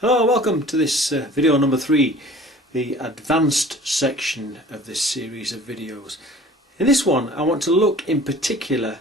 Hello, welcome to this video number 3, the advanced section of this series of videos. In this one I want to look in particular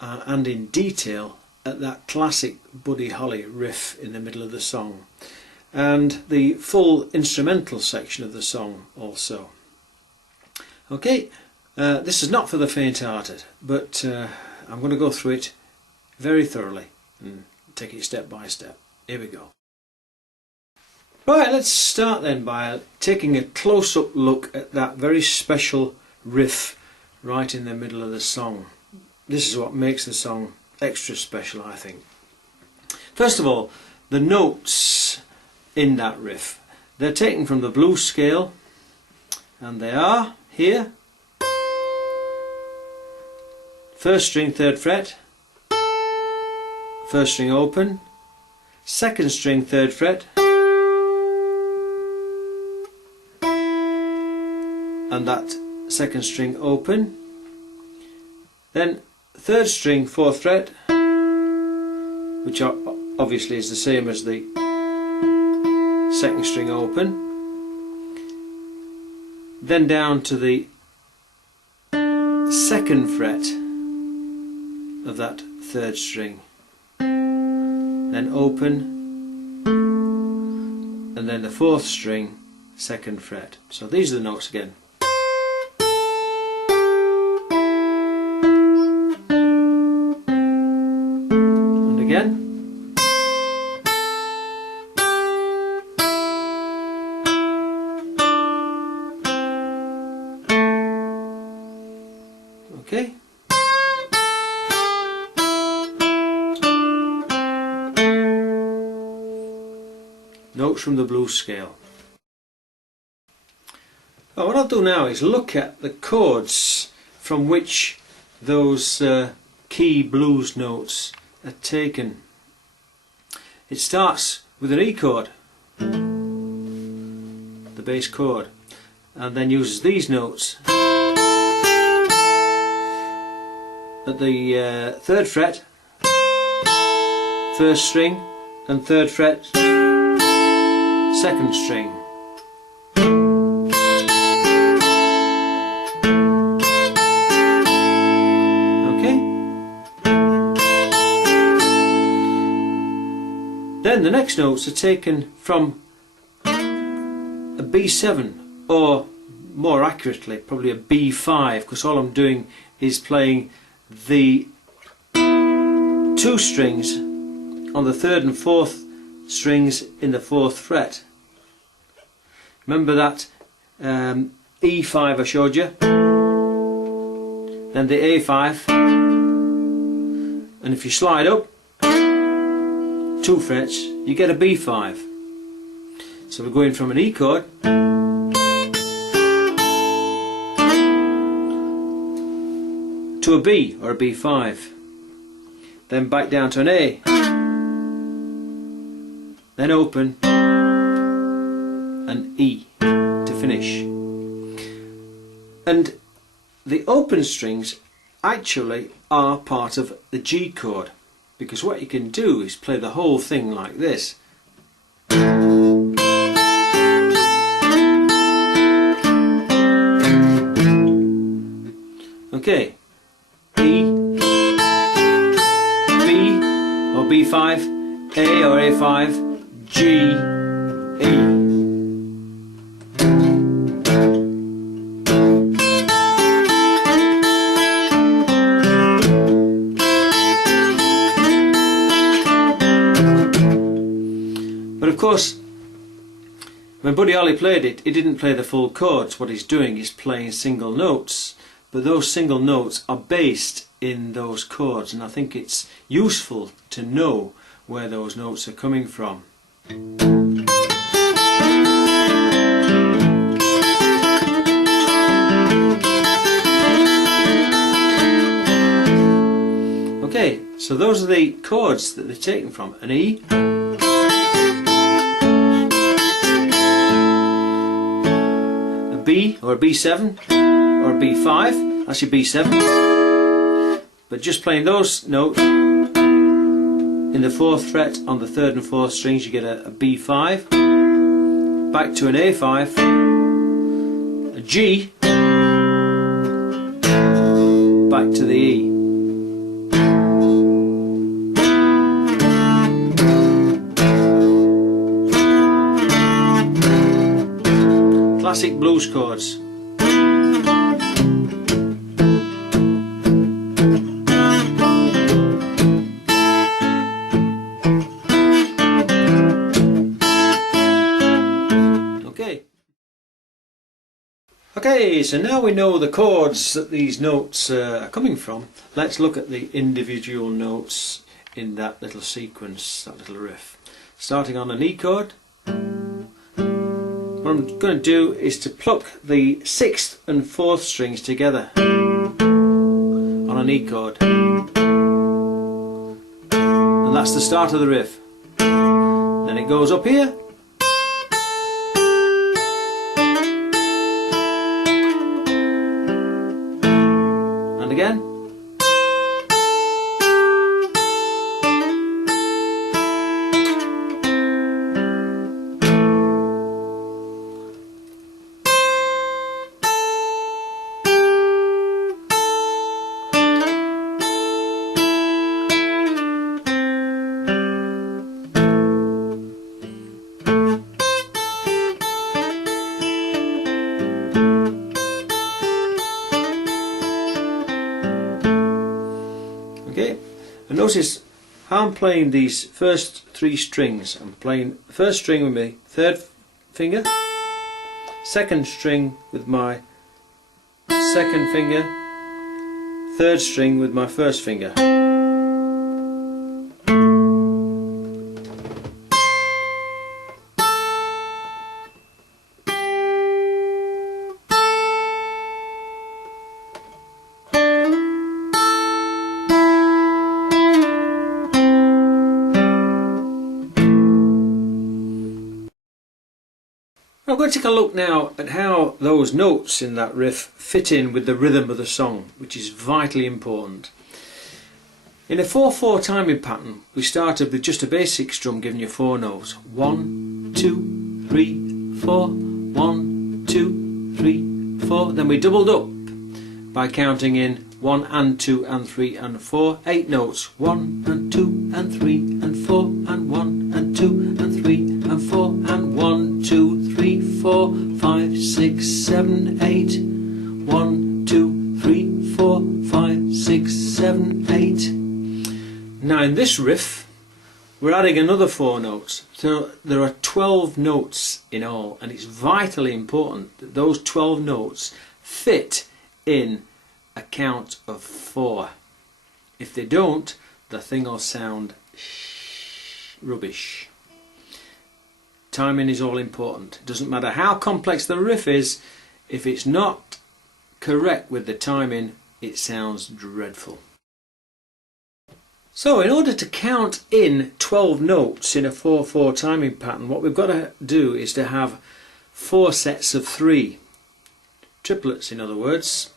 and in detail at that classic Buddy Holly riff in the middle of the song and the full instrumental section of the song also. Okay, this is not for the faint-hearted, but I'm going to go through it very thoroughly and take it step by step. Here we go. Right, let's start then by taking a close-up look at that very special riff right in the middle of the song. This is what makes the song extra special, I think. First of all, the notes in that riff. They're taken from the blues scale, and they are here: first string, 3rd fret, first string open, 2nd string, 3rd fret, and that 2nd string open, then 3rd string, 4th fret, which obviously is the same as the 2nd string open, then down to the 2nd fret of that 3rd string, then open, and then the 4th string, 2nd fret. So these are the notes again. Again. Okay. Notes from the blues scale. Well, what I'll do now is look at the chords from which those key blues notes are taken. It starts with an E chord, the bass chord, and then uses these notes at the 3rd fret, 1st string, and 3rd fret, 2nd string. Then the next notes are taken from a B7, or more accurately probably a B5, because all I'm doing is playing the 2 strings on the 3rd and 4th strings in the 4th fret. Remember that E5 I showed you, then the A5, and if you slide up 2 frets, you get a B5. So we're going from an E chord to a B, or a B5, then back down to an A, then open, and E to finish. And the open strings actually are part of the G chord, because what you can do is play the whole thing like this. Okay, E, B or B5, A or A5, G, E. But of course, when Buddy Holly played it, he didn't play the full chords. What he's doing is playing single notes, but those single notes are based in those chords, and I think it's useful to know where those notes are coming from. Okay, so those are the chords that they're taken from: an E, B or a B7 or a B5, that's your B7, but just playing those notes in the 4th fret on the 3rd and 4th strings, you get a B5, back to an A5, a G, back to the E. Classic blues chords. Okay, so now we know the chords that these notes are coming from. Let's look at the individual notes in that little sequence, that little riff. Starting on an E chord. What I'm going to do is to pluck the 6th and 4th strings together on an E chord. And that's the start of the riff. Then it goes up here. Again. Okay, and notice how I'm playing these first 3 strings. I'm playing the 1st string with my 3rd finger, 2nd string with my 2nd finger, 3rd string with my 1st finger. I'm going to take a look now at how those notes in that riff fit in with the rhythm of the song, which is vitally important. In a 4/4 timing pattern, we started with just a basic strum giving you 4 notes. 1, 2, 3, 4, 1, 2, 3, 4. Then we doubled up by counting in 1 and 2 and 3 and 4, 8 notes. 1 and 2 and 3 and 4 and 1 and 2 and 3 and 4 and 1, 2, 3, 4, 5, 6, 7, 8. 1, 2, 3, 4, 5, 6, 7, 8. Now in this riff we're adding another 4 notes, so there are 12 notes in all, and it's vitally important that those 12 notes fit in a count of 4. If they don't, the thing will sound rubbish. Timing is all important. It doesn't matter how complex the riff is, if it's not correct with the timing, it sounds dreadful. So in order to count in 12 notes in a 4/4 timing pattern, what we've got to do is to have 4 sets of 3. Triplets, in other words.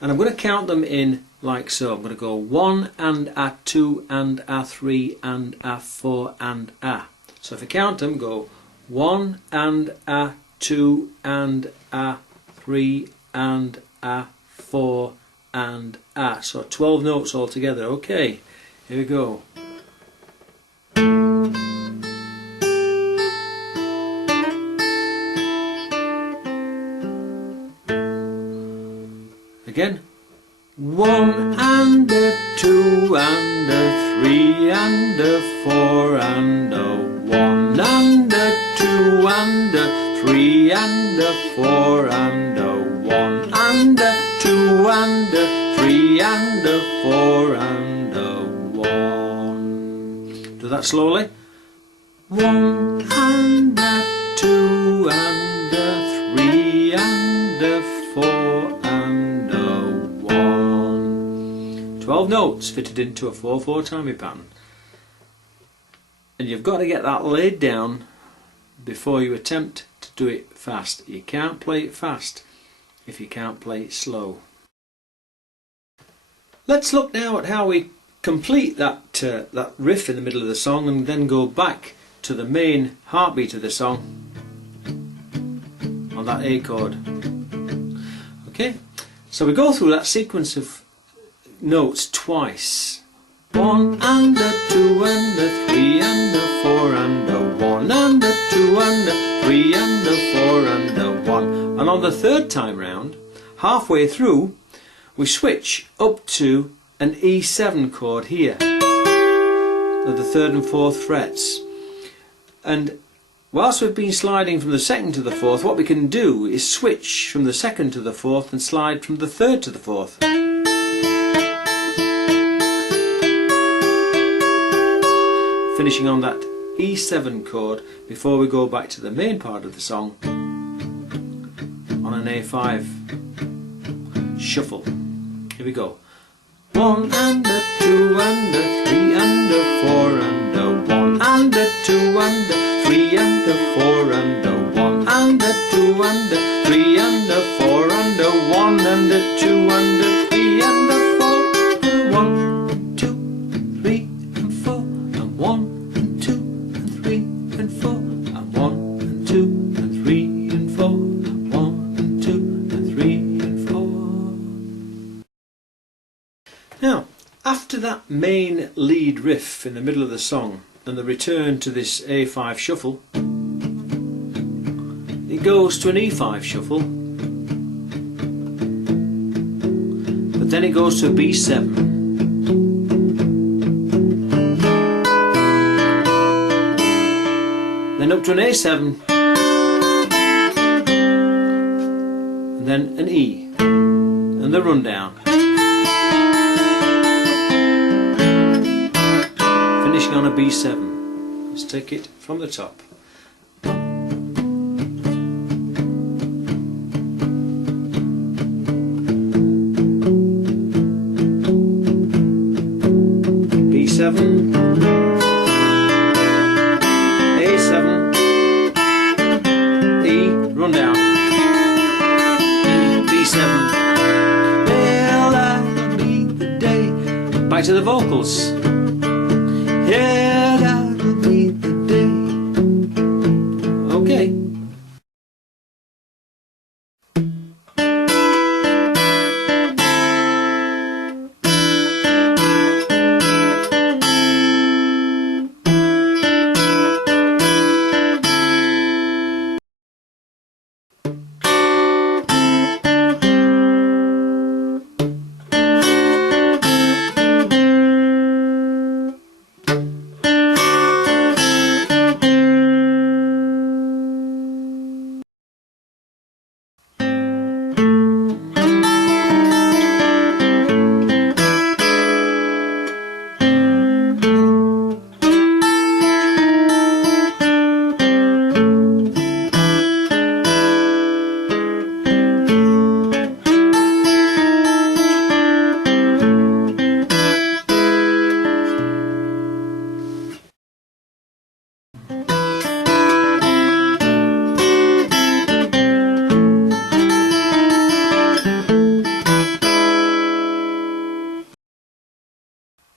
And I'm going to count them in like so. I'm going to go 1 and a 2 and a 3 and a 4 and a. So if I count them, go 1 and a 2 and a 3 and a 4 and a. So 12 notes altogether. Okay, here we go. Again. 1 and a 2 and a 3 and a 4 and a 1 and a 2 and a 3 and a 4 and a 1 and a 2 and a 3 and a 4 and a 1. Do that slowly. 1 and a 2 and a 3 and a 4 and a 1. 12 notes fitted into a 4/4 timing pattern. And you've got to get that laid down before you attempt to do it fast. You can't play it fast if you can't play it slow. Let's look now at how we complete that that riff in the middle of the song and then go back to the main heartbeat of the song on that A chord. Okay, so we go through that sequence of notes twice. 1 and a 2 and a 3 and a 4 and a 1 and a 2 and a 3 and a 4 and a 1. And on the third time round, halfway through, we switch up to an E7 chord here, so the 3rd and 4th frets. And whilst we've been sliding from the 2nd to the 4th, what we can do is switch from the 2nd to the 4th and slide from the 3rd to the 4th. Finishing on that E7 chord before we go back to the main part of the song on an A5 shuffle. Here we go. 1 and a 2 and a 3 and a 4 and a 1 and a 2 and a 3 and a 4 and a 1 and a 2 and a 3 and a 4 and a 1 and a 2 and a 3 and a 4. 1, 2, 3 and 4 and 1 and 2 and 3 and 4 and 1 and 2 and 3 and 4 and 1 and 2 and 3 and 4. Now, after that main lead riff in the middle of the song and the return to this A5 shuffle, it goes to an E5 shuffle, but then it goes to a B7, then up to an A7, and then an E, and the rundown. Finishing on a B7. Let's take it from the top. B7, A7, E, rundown, B7. Well, that'll be the day. Back to the vocals. Yeah, that'll be the day. Okay.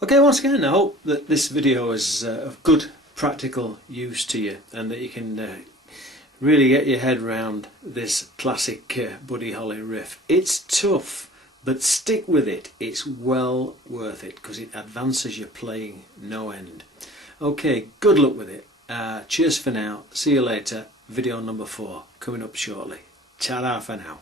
Okay, once again, I hope that this video is of good practical use to you and that you can really get your head around this classic Buddy Holly riff. It's tough, but stick with it. It's well worth it because it advances your playing no end. Okay, good luck with it. Cheers for now. See you later. Video number 4 coming up shortly. Ta-da for now.